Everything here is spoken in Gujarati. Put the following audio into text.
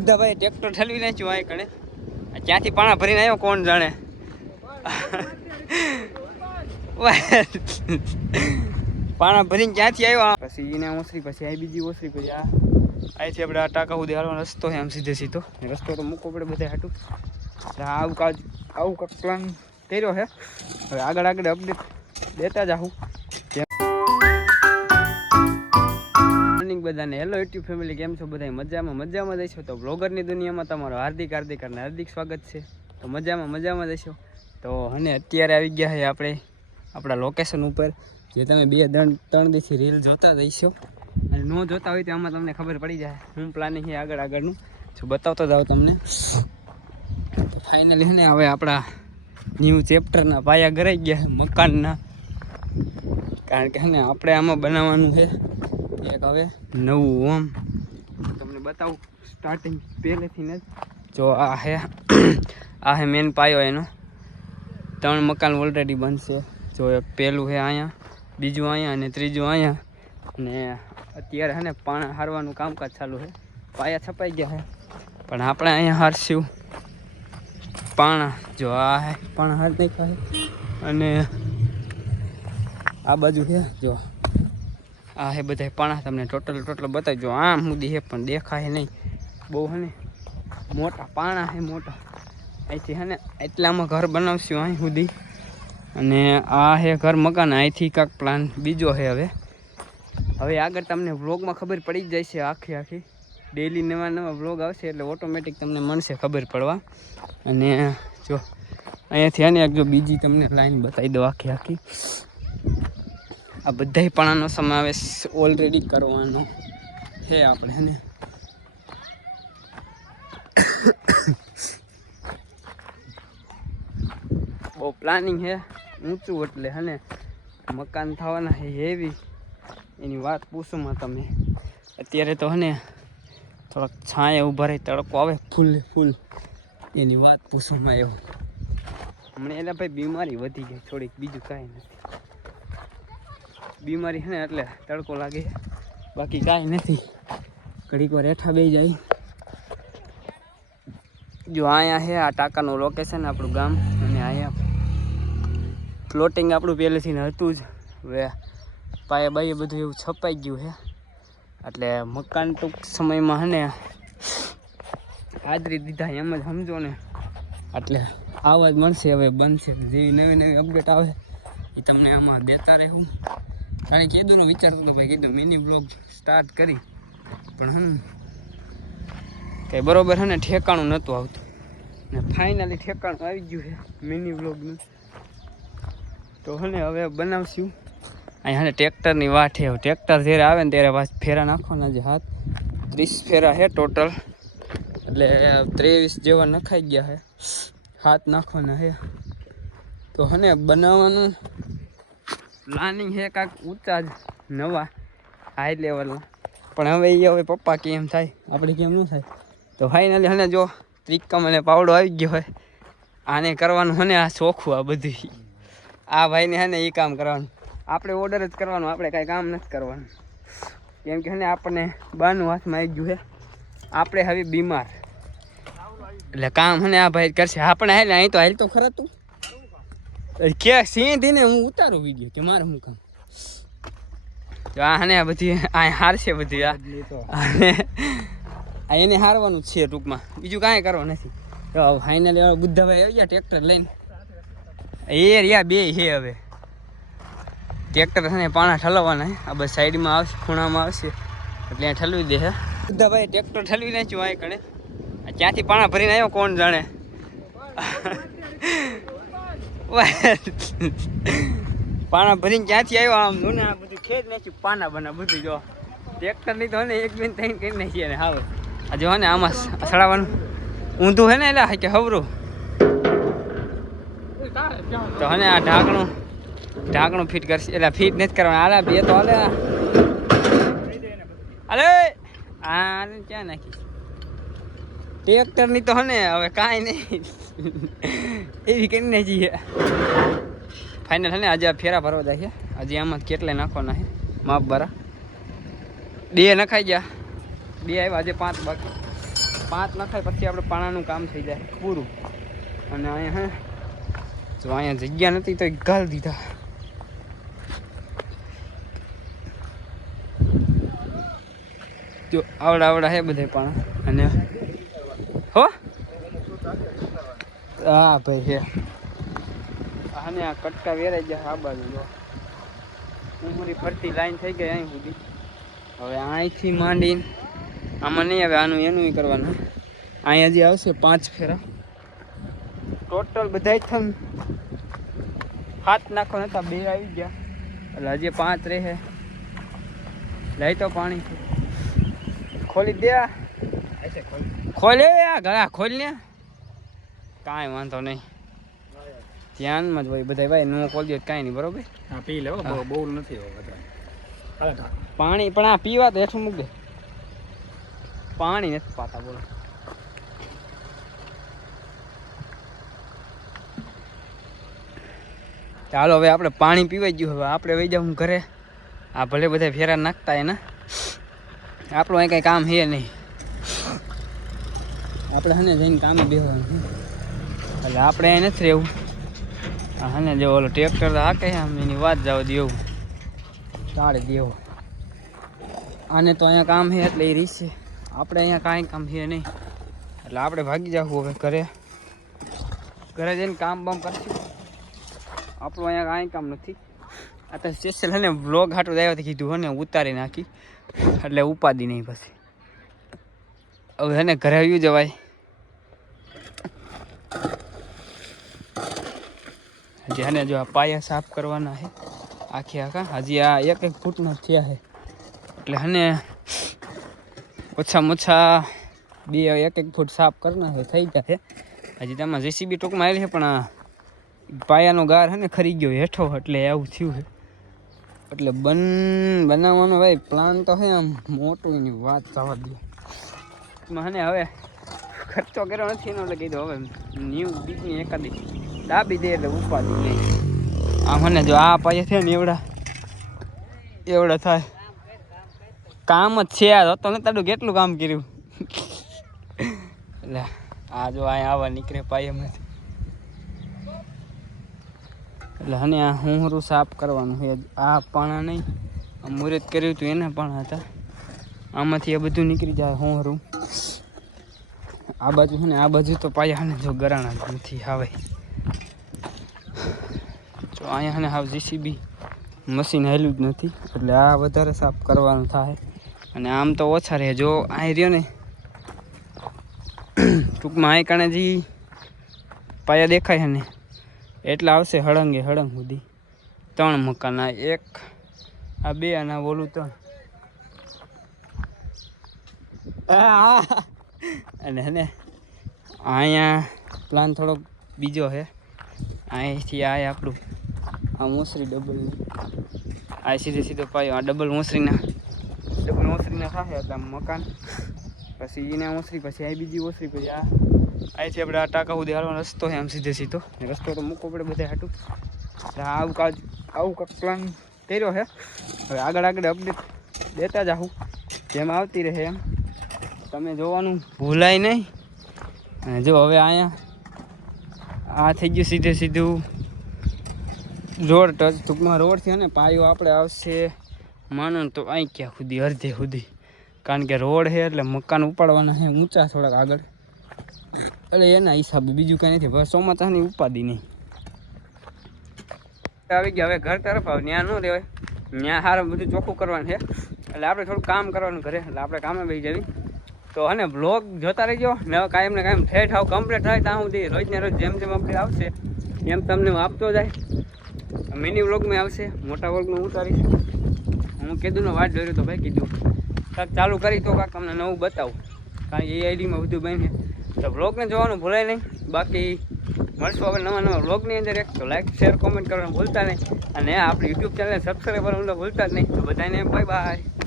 ભાઈ ટ્રેક્ટર ઠલવી નાખ્યું આ કણે ક્યાંથી પાણા ભરીને આવ્યો કોણ જાણે પાણા ભરીને ક્યાંથી આવ્યો પછી એને ઓસરી પછી આ બીજી ઓસરી પછી અહીંથી આપણે આ ટાંકા સુધી હાલવાનો રસ્તો છે આમ સીધે સીધો રસ્તો તો મૂકવો પડે બધા હાટું આવું કાંક પ્લાન કર્યો છે હવે આગળ અપડેટ દેતા જાઉં બધાને હેલો યુટ્યુબ ફેમિલી કેમ છો બધા મજામાં જઈશો તો બ્લોગરની દુનિયામાં તમારું હાર્દિક સ્વાગત છે તો મજામાં જઈશો તો અને અત્યારે આવી ગયા છે આપણે આપણા લોકેશન ઉપર જે તમે 2-3 દિવસથી રીલ જોતા જઈશો અને ન જોતા હોય તો આમાં તમને ખબર પડી જાય હું પ્લાનિંગ છે આગળનું જો બતાવતો જાઉં તમને તો ફાઇનલી ને હવે આપણા ન્યૂ ચેપ્ટરના પાયા ગરાઈ ગયા છે મકાનના કારણ કે ને આપણે આમાં બનાવવાનું છે એક હવે નવું ઓમ તમને બતાવું સ્ટાર્ટિંગ પહેલેથી ને જો આ હે મેન પાયો એનો 3 મકાન ઓલરેડી બનશે જો એક પહેલું છે અહીંયા બીજું અહીંયા અને ત્રીજું અહીંયા અને અત્યારે છે ને પાણા હારવાનું કામકાજ ચાલુ છે પાયા છપાઈ ગયા છે પણ આપણે અહીંયા હારશું પાણા જો આ હે પાણા હાર નાખ્યા છે અને આ બાજુ છે જો આ હે બધા પાણા તમને ટોટલ બતાવજો આમ સુધી હે પણ દેખાય નહીં બહુ હે ને મોટા પાણા હે મોટા અહીંથી હે ને એટલામાં ઘર બનાવશું અહીં સુધી અને આ હે ઘર મકાન અહીંથી કાંક પ્લાન બીજો છે હવે આગળ તમને વ્લોગમાં ખબર પડી જ જાય છે આખી ડેલી નવા વ્લોગ આવશે એટલે ઓટોમેટિક તમને મળશે ખબર પડવા અને જો અહીંયાથી હે ને એક જો બીજી તમને લાઈન બતાવી દો આખી આ બધા પાણાનો સમાવેશ ઓલરેડી કરવાનો છે આપણે હે ને બહુ પ્લાનિંગ છે ઊંચું એટલે હે ને મકાન થવાના છે હેવી એની વાત પૂછોમાં તમે અત્યારે તો હે ને થોડાક છાંયે ઊભા રહી તડકો આવે ફૂલ એની વાત પૂછોમાં એવો હમણાં એટલે ભાઈ બીમારી વધી ગઈ થોડીક બીજું કાંઈ નથી બીમારી છે ને એટલે તડકો લાગે બાકી કાંઈ નથી ઘડીક વાર હેઠા બેસી જાય જો અહીંયા છે આ ટાંકાનું લોકેશન આપણું ગામ અને અહીંયા પ્લોટિંગ આપણું પહેલેથી હતું જ હવે પાયા બાઈએ બધું એવું છપાઈ ગયું છે એટલે મકાન ટૂંક સમયમાં છે ને હાજરી દીધા એમ જ સમજો ને એટલે આવા જ મળશે હવે બનશે જેવી નવી અપડેટ આવે એ તમને આમાં દેતા રહેવું કારણ કે કીધું વિચારતો હતો ભાઈ કીધું મિની બ્લોગ સ્ટાર્ટ કરી પણ કંઈ બરોબર છે ને ઠેકાણું નહોતું આવતું ને ફાઇનલી ઠેકાણું આવી ગયું છે મિની બ્લોગનું તો હે ને હવે બનાવશું અહીંયા ને ટ્રેક્ટરની વાટ છે ટ્રેક્ટર જ્યારે આવે ને ત્યારે પાછું ફેરા નાખવાના જે 30 ફેરા છે ટોટલ એટલે 23 જેવા નખાઈ ગયા છે 7 નાખવાના છે તો હે ને બનાવવાનું પ્લાનિંગ છે કાંઈક ઊંચા જ નવા હાઈ લેવલના પણ હવે પપ્પા કેમ થાય આપણે કેમ ન થાય તો ફાઇનલી હને જો ત્રિકમ અને પાવડો આવી ગયો હોય આને કરવાનું હને આ ચોખ્ખું આ બધું આ ભાઈને હે ને એ કામ કરવાનું આપણે ઓર્ડર જ કરવાનું આપણે કાંઈ કામ નથી કરવાનું કેમ કે હને આપણને બાનું હાથમાં આવી ગયું છે આપણે હવે બીમાર એટલે કામ હને આ ભાઈ કરશે આપણે હાલ અહીં તો હાલ તો ખરા તું કે સીધી ને હું ઉતારું વિડીયો કે મારે શું કામ તો આ ને બધી આ હારશે બધી આ એને હારવાનું જ છે ટૂંકમાં બીજું કાંઈ કરવા નથી તો ફાઇનલી હવે બુદ્ધાભાઈ આવી ગયા ટ્રેક્ટર લઈને એ રહ્યા બે છે હવે ટ્રેક્ટર છે ને પાણા ઠલવવાના આ બસ સાઈડમાં આવશે ખૂણામાં આવશે એટલે અહીંયા ઠલવી દે છે બુદ્ધાભાઈ ટ્રેક્ટર ઠલવી નાખ્યું આ કણે ક્યાંથી પાણા ભરીને આવ્યો કોણ જાણે પાણા ભરીને ક્યાંથી આવ્યો આમ જો ને આ બધું ખેડ નાખ્યું પાના બના બધું જો ટ્રેક્ટર ની તો ને 1 2 3 કરી નાખીએ ને હાવ આ જો ને આમાં સડાવવાનું ઊંધું હે ને એટલે કે હવરું તો હે ને આ ઢાંકણું ફિટ કરશે એટલે ફિટ નથી કરવાનું આલા બે તો હાલે આ ક્યાં નાખી ટ્રેક્ટરની તો હે ને હવે કાંઈ નહીં એવી કરી નાખી ફાઇનલ હે ને આજે ફેરા ભરવા જાય છે હજી આમાં કેટલા નાખવાના છે માપ બરા 2 નખાઈ ગયા 2 આવ્યા આજે 5 બાકી 5 નખાય પછી આપણે પાણાનું કામ થઈ જાય પૂરું. અને અહીંયા જો અહીંયા જગ્યા નથી તો ગાળ દીધા. જો આવડા હે બધે પાણા. અને હો હા ભાઈ હે. આને આ કટકા વેરાઈ ગયા આ બાજુ. જો ઉમરી ફરતી લાઈન થઈ ગઈ અહીં સુધી. હવે અહીંથી માંડીને આમાં નહીં આવે, આનું એનું કરવાનું. અહીંયા હજી આવશે 5 ફેરા ટોટલ બધા થમ 7 નાખો નતા 2 આવી ગયા એટલે હજી 5 રહે. લઈ તો પાણી ખોલી દે. ખોલે આ ગળા ખોલ ને, કાંઈ વાંધો નહીં. ધ્યાનમાં જ હોય બધા ભાઈ. નો ખોલી દે કાંઈ નહીં બરોબર. હા પી લે, બહુ નથી પાણી. પણ આ પીવા તો હેઠું મૂક દે. પાણી નથી પાતા બોલો. ચાલો હવે આપણે પાણી પીવાઈ ગયું. હવે આપણે વહી જાઉં ઘરે. આ ભલે બધા ફેરા નાખતા એના, આપણું અહીં કંઈ કામ છે નહીં. આપણે હને જઈને કામે બેસવાનું એટલે આપણે અહીં નથી રહેવું. હને જો ઓલો ટ્રેક્ટર હાકે આમ એની વાત જવા દેવું, ટાળી દેવો. આને તો અહીંયા કામ છે એટલે એ રીસે. આપણે અહીંયા કાંઈ કામ છે નહીં એટલે આપણે ભાગી જવું હવે ઘરે. ઘરે જઈને કામ બામ કરશું. આપણું અહીંયા કાંઈ કામ નથી. આ તો સ્પેશિયલ હે ને વ્લોગ હાટું જ આવ્યો કીધું હે ને ઉતારી નાખી એટલે ઉપાદી નહીં પછી. હવે હે ને ઘરે આવ્યું જવાય. હજી હે ને જો આ પાયા સાફ કરવાના છે આખા. હજી આ 1 ફૂટના થયા છે એટલે હને ઓછામાં ઓછા 1 ફૂટ સાફ કરના છે થઈ જશે. હજી તેમાં જેસીબી ટૂંકમાં આવેલી છે પણ આ પાયાનો ગાર હે ને ખરી ગયો હેઠો એટલે આવું થયું છે. એટલે બનાવવાનો ભાઈ પ્લાન તો છે આમ મોટું, એની વાત જવા દે. મને હવે ખર્ચો કર્યો નથી એનો એટલે કીધું હવે ન્યૂ બીજની એકાદી દાબી દે એટલે ઉપાડી નહીં. આ મને જો આ પાયા થયા ને એવડા થાય કામ જ છે. આ તો ને તારું કેટલું કામ કર્યું. એટલે આ જો અહીંયા આવા નીકળે પાયામાંથી. એટલે હને આ હુંહરું સાફ કરવાનું છે. આ પાણા નહીં, આ મુહૂર્ત કર્યું હતું એના પાણા હતા. આમાંથી એ બધું નીકળી જાય હુંહરું. આ બાજુ છે ને આ બાજુ તો પાયા ને જો ગરાણા નથી આવે. જો અહીંયા ને હાવ જીસીબી મશીન હેલું જ નથી એટલે આ વધારે સાફ કરવાનું થાય. અને આમ તો ઓછા રહે. જો અહીં રહ્યો ને ટૂંકમાં અહીં કારણે જે પાયા દેખાય છે ને એટલા આવશે હળંગે હળંગ સુધી. 3 મકાન, આ 1 આ 2 અને આ ઓલું 3. અને હે ને અહીંયા પ્લાન થોડોક બીજો છે. અહીંથી આ આપણું આ મોસરી ડબલ આ સીધો પાયો. આ ડબલ મોસરીના થાય એટલે મકાન પછી એના ઓસરી પછી આ બીજી ઓસરી પછી આ અહીંથી આપણે આ ટાંકા સુધી હાલવાનો રસ્તો છે આમ સીધો. રસ્તો તો મૂકવો પડે બધા હાટું. આવું કાંક પ્લાન કર્યો છે. હવે આગળ અપડેટ દેતા જાઉં જેમ આવતી રહે એમ. તમે જોવાનું ભૂલાય નહીં. અને જો હવે અહીંયા આ થઈ ગયું સીધું રોડ ટચ. ટૂંકમાં રોડથી ને પાયો આપણે આવશે માનો તો અહીં ક્યાં સુધી અડધે સુધી. કારણ કે રોડ છે એટલે મકાન ઉપાડવાના છે ઊંચા થોડાક આગળ એટલે એના હિસાબે બીજું કાંઈ નથી. બસ ચોમાસાની ઉપાદી નહીં. આવી ગયા હવે ઘર તરફ. આવે ત્યાં ન રહેવાય, ત્યાં સારું બધું ચોખ્ખું કરવાનું છે એટલે આપણે થોડું કામ કરવાનું ઘરે. એટલે આપણે કામે બેસી જવી. તો અને બ્લોગ જોતા રહીજો ને હવે કાયમ ને કાયમ ઠેઠ આવ કમ્પ્લીટ થાય ત્યાં સુધી રોજને રોજ જેમ અપડેટ આવશે એમ તમને હું આપતો જાય. મિની વ્લોગમાં આવશે, મોટા વ્લોગમાં ઉતારીશ. હું કીધું વાત જોઈ તો ભાઈ કીધું કાંઈક ચાલુ કરી તો કાંઈક તમને નવું બતાવું. કારણ કે એ આઈડીમાં બધું બને તો વ્લોગને જોવાનું ભૂલાય નહીં. બાકી મળશું હવે નવા વ્લોગની અંદર. એક તો લાઈક શેર કોમેન્ટ કરવાનું ભૂલતા નહીં. અને આપણી યુટ્યુબ ચેનલને સબસ્ક્રાઈબ કરવાનું ભૂલતા જ નહીં. તો બધાને બાય બાય.